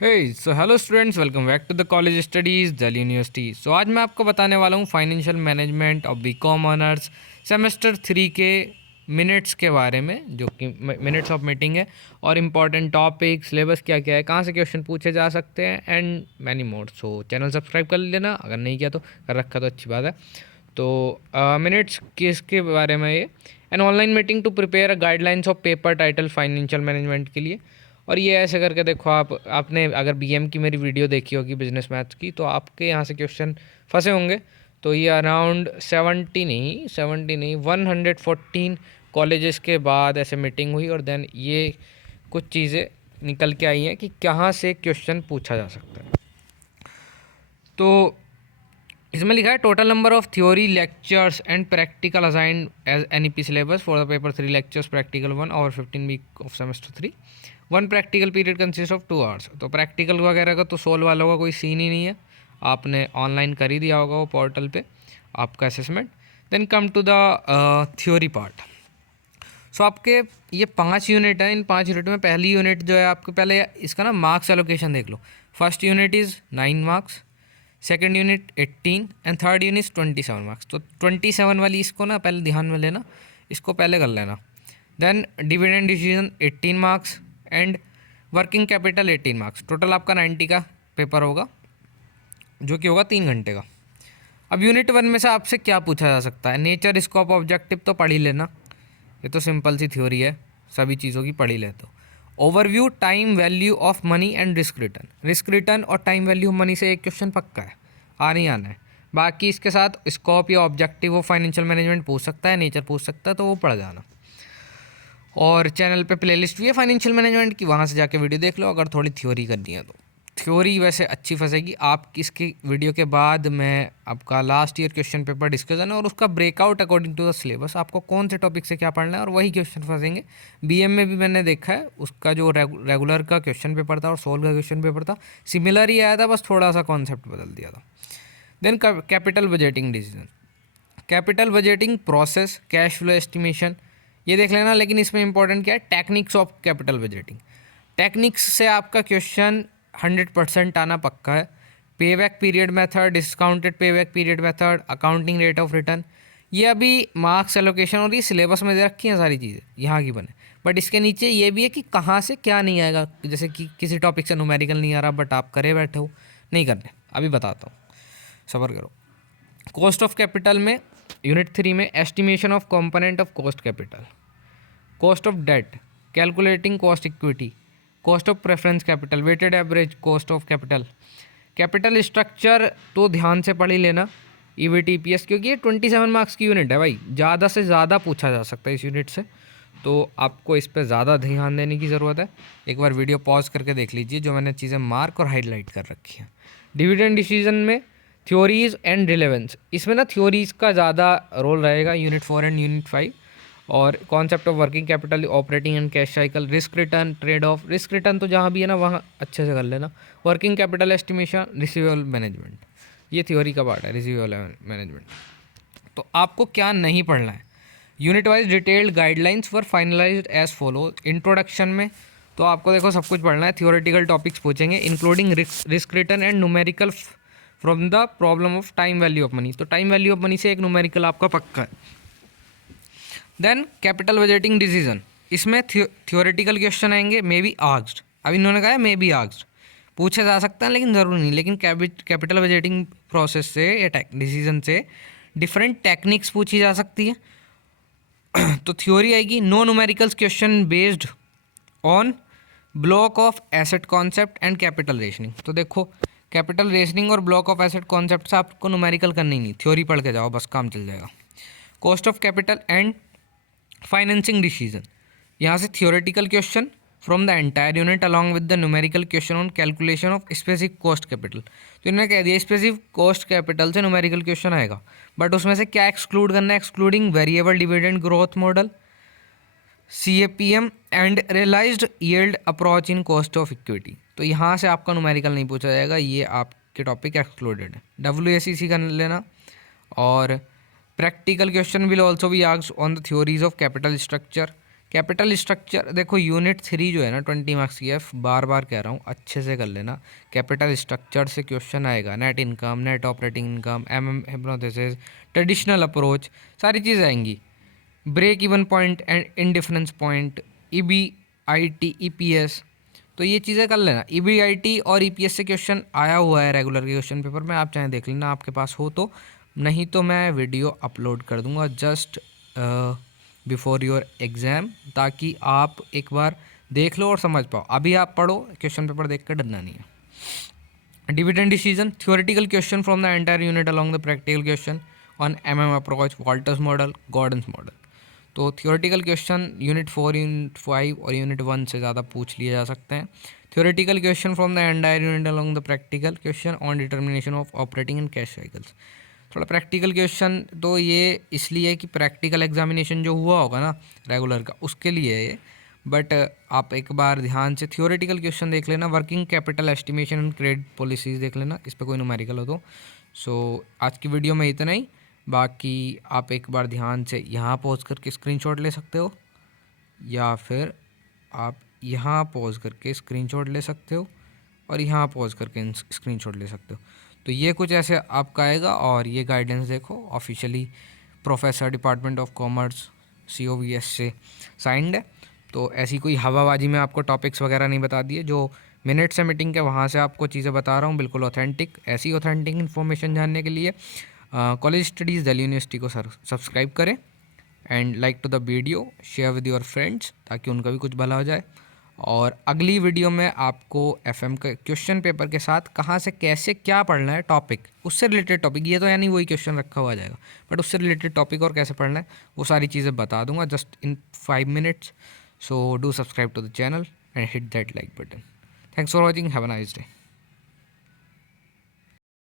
Hello students, welcome back to the college studies Delhi University. So आज मैं आपको बताने वाला हूँ फाइनेंशियल मैनेजमेंट और बीकॉम ऑनर्स सेमेस्टर 3 के मिनट्स के बारे में, जो कि मिनट्स ऑफ मीटिंग है, और इम्पॉर्टेंट टॉपिक, सिलेबस क्या क्या है, कहाँ से क्वेश्चन पूछे जा सकते हैं, and many more. So channel subscribe कर लेना, अगर नहीं किया तो कर रखा तो अच्छी बात है। तो मिनट्स किसके बारे में ये, an online meeting to prepare guidelines of paper title financial management के लिए। और ये ऐसे करके देखो, आपने अगर बीएम की मेरी वीडियो देखी होगी बिजनेस मैथ्स की, तो आपके यहाँ से क्वेश्चन फंसे होंगे। तो ये अराउंड 114 कॉलेजेस के बाद ऐसे मीटिंग हुई, और देन ये कुछ चीज़ें निकल के आई हैं कि कहाँ से क्वेश्चन पूछा जा सकता है। तो इसमें लिखा है total number of theory lectures and practical assigned as NEP syllabus for the paper 3 lectures, practical 1 और 15 week of semester 3। 1 practical period consist of 2 hours. तो प्रैक्टिकल वगैरह का तो सोल्व वालों का कोई सीन ही नहीं है, आपने ऑनलाइन कर ही दिया होगा वो पोर्टल पे आपका assessment. Then come to the theory part. So आपके ये 5 यूनिट है। इन 5 यूनिट में पहली यूनिट जो है आपके, पहले इसका ना मार्क्स एलोकेशन देख लो। First unit is 9 marks, second unit 18 and third unit 27 marks. तो 27 वाली इसको ना पहले ध्यान में लेना, इसको पहले कर लेना। Then dividend decision 18 marks and working capital 18 marks. Total आपका 90 का पेपर होगा, जो कि होगा 3 घंटे का। अब यूनिट 1 में से आपसे क्या पूछा जा सकता है? नेचर, स्कोप, ऑब्जेक्टिव तो पढ़ ही लेना, ये तो सिंपल सी थ्योरी है, सभी चीज़ों की पढ़ ही लेते हो। Overview, time value of money and risk return. Risk return और टाइम वैल्यू ऑफ मनी से एक क्वेश्चन पक्का है, आना ही आना है। बाकी इसके साथ स्कोप या ऑब्जेक्टिव ऑफ फाइनेंशियल मैनेजमेंट पूछ सकता है, नेचर पूछ सकता है, तो वो पढ़ जाना। और चैनल पे प्लेलिस्ट भी है फाइनेंशियल मैनेजमेंट की, वहाँ से जाके वीडियो देख लो अगर थोड़ी थ्योरी करनी है तो। थ्योरी वैसे अच्छी फंसेगी। आप इसकी वीडियो के बाद मैं आपका last year question paper discussion है और उसका breakout according to the syllabus, आपको कौन से टॉपिक से क्या पढ़ना है, और वही क्वेश्चन फंसेंगे। बीएम में भी मैंने देखा है, उसका जो रेगुलर का क्वेश्चन पेपर था और सोल्व का क्वेश्चन पेपर था, सिमिलर ही आया था, बस थोड़ा सा कॉन्सेप्ट बदल दिया था। Then capital budgeting decision, capital budgeting process, cash flow estimation, ये देख लेना। लेकिन इसमें इंपॉर्टेंट क्या है? Techniques of capital budgeting. Techniques से आपका क्वेश्चन 100% आना पक्का है। Pay back period method, discounted pay back period method, accounting rate of return, ये अभी मार्क्स एलोकेशन और ये सिलेबस में दे रखी हैं सारी चीज़ें, यहाँ की बने। बट इसके नीचे ये भी है कि कहाँ से क्या नहीं आएगा। जैसे कि किसी टॉपिक से न्यूमेरिकल नहीं आ रहा, बट आप करे बैठे हो, नहीं करने, अभी बताता हूँ, सब्र करो। कॉस्ट ऑफ कैपिटल में यूनिट 3 में estimation of component of cost capital, cost of debt, calculating cost equity, cost of preference capital, weighted average cost of capital, capital structure तो ध्यान से पढ़ ही लेना, ईवीटी ईपीएस, क्योंकि ये 27 मार्क्स की यूनिट है भाई, ज़्यादा से ज़्यादा पूछा जा सकता है इस यूनिट से, तो आपको इस पर ज़्यादा ध्यान देने की ज़रूरत है। एक बार वीडियो पॉज करके देख लीजिए, जो मैंने चीज़ें मार्क और हाईलाइट कर रखी हैं। डिविडेंड डिसीजन में थ्योरीज एंड रिलेवेंस, इसमें ना थ्योरीज का ज़्यादा रोल रहेगा, यूनिट 4 एंड यूनिट 5। और concept of working capital, operating and cash cycle, risk return, trade off. Risk return तो जहाँ भी है ना वहाँ अच्छे से कर लेना। Working capital estimation, receivable management, ये थ्योरी का पार्ट है, रिसीवेबल मैनेजमेंट। तो आपको क्या नहीं पढ़ना है? Unit wise detailed guidelines were finalized as follow. Introduction में तो आपको देखो सब कुछ पढ़ना है, थियोरेटिकल टॉपिक्स पूछेंगे including risk return and numerical from the problem of time value of money. तो टाइम वैल्यू ऑफ मनी से एक न्यूमेरिकल आपका पक्का है। देन कैपिटल बजटिंग डिसीजन, इसमें थियोरेटिकल क्वेश्चन आएंगे, मे बी आस्क्ड। अब इन्होंने कहा है मे बी आस्क्ड, पूछे जा सकते हैं लेकिन ज़रूरी नहीं। लेकिन कैपिटल बजटिंग प्रोसेस से या डिसीजन से डिफरेंट टेक्निक्स पूछी जा सकती है। तो थ्योरी आएगी, no numericals question based on block of asset concept and capital rationing. तो देखो, कैपिटल रेशनिंग और ब्लॉक ऑफ एसेट कॉन्सेप्ट से आपको न्यूमेरिकल करनी नहीं, थ्योरी पढ़ के जाओ, बस काम चल जाएगा। Cost of capital and financing decision, यहाँ से theoretical question from the entire unit along with the numerical question on calculation of specific cost capital. तो इन्होंने कह दिया स्पेसिफिक कॉस्ट कैपिटल से न्यूमेरिकल क्वेश्चन आएगा, बट उसमें से क्या एक्सक्लूड करना है? Excluding variable dividend growth model, CAPM and realized yield approach in cost of equity. तो यहाँ से आपका न्यूमेरिकल नहीं पूछा जाएगा, ये आपके टॉपिक एक्सक्लूडेड है। WACC कर लेना। और practical question will also be asked on the theories of capital structure, capital structure देखो, यूनिट 3 जो है ना 20 मार्क्स की है, बार बार कह रहा हूँ अच्छे से कर लेना। कैपिटल स्ट्रक्चर से क्वेश्चन आएगा, net income, net operating income, hypothesis, traditional approach, सारी चीज़ आएंगी। Break even point and indifference point, EBIT, EPS, तो ये चीज़ें कर लेना। EBIT और EPS से क्वेश्चन आया हुआ है रेगुलर के क्वेश्चन पेपर में, आप चाहे देख लेना आपके पास हो तो, नहीं तो मैं वीडियो अपलोड कर दूंगा जस्ट बिफोर योर एग्ज़ाम, ताकि आप एक बार देख लो और समझ पाओ। अभी आप पढ़ो, क्वेश्चन पेपर देख कर डरना नहीं है। Dividend decision, theoretical question from the entire unit along the practical question on MM approach, Walter's model, Gordon's model. तो थ्योरेटिकल क्वेश्चन यूनिट 4, यूनिट 5 और यूनिट 1 से ज़्यादा पूछ लिए जा सकते हैं। Theoretical question from the entire unit along the practical question on determination of operating and cash cycles. थोड़ा प्रैक्टिकल क्वेश्चन तो ये इसलिए कि प्रैक्टिकल एग्जामिनेशन जो हुआ होगा ना रेगुलर का, उसके लिए है ये, बट आप एक बार ध्यान से थ्योरेटिकल क्वेश्चन देख लेना। Working capital estimation and credit policies देख लेना, इस पर कोई न्यूमेरिकल हो तो। सो आज की वीडियो में इतना ही, बाकी आप एक बार ध्यान से यहाँ पॉज करके स्क्रीनशॉट ले सकते हो, या फिर आप यहाँ पॉज करके स्क्रीनशॉट ले सकते हो, और यहाँ पॉज करके स्क्रीनशॉट ले सकते हो। तो ये कुछ ऐसे आपका आएगा, और ये गाइडेंस देखो officially professor department of commerce COVS से साइंड है। तो ऐसी कोई हवाबाजी में आपको टॉपिक्स वगैरह नहीं बता दिए, जो मिनट से मीटिंग के वहाँ से आपको चीज़ें बता रहा हूँ, बिल्कुल ऑथेंटिक। ऐसी ऑथेंटिक इन्फॉर्मेशन जानने के लिए कॉलेज स्टडीज़ दिल्ली यूनिवर्सिटी को सब्सक्राइब करें, and like to the video, share with your friends, ताकि उनका भी कुछ भला हो जाए। और अगली वीडियो में आपको FM के क्वेश्चन पेपर के साथ कहाँ से कैसे क्या पढ़ना है टॉपिक, उससे रिलेटेड टॉपिक, ये तो यानी वही क्वेश्चन रखा हुआ जाएगा, बट उससे रिलेटेड टॉपिक और कैसे पढ़ना है वो सारी चीज़ें बता दूंगा just in 5 minutes। So do subscribe to the channel and hit that like button. Thanks for watching, have a nice day.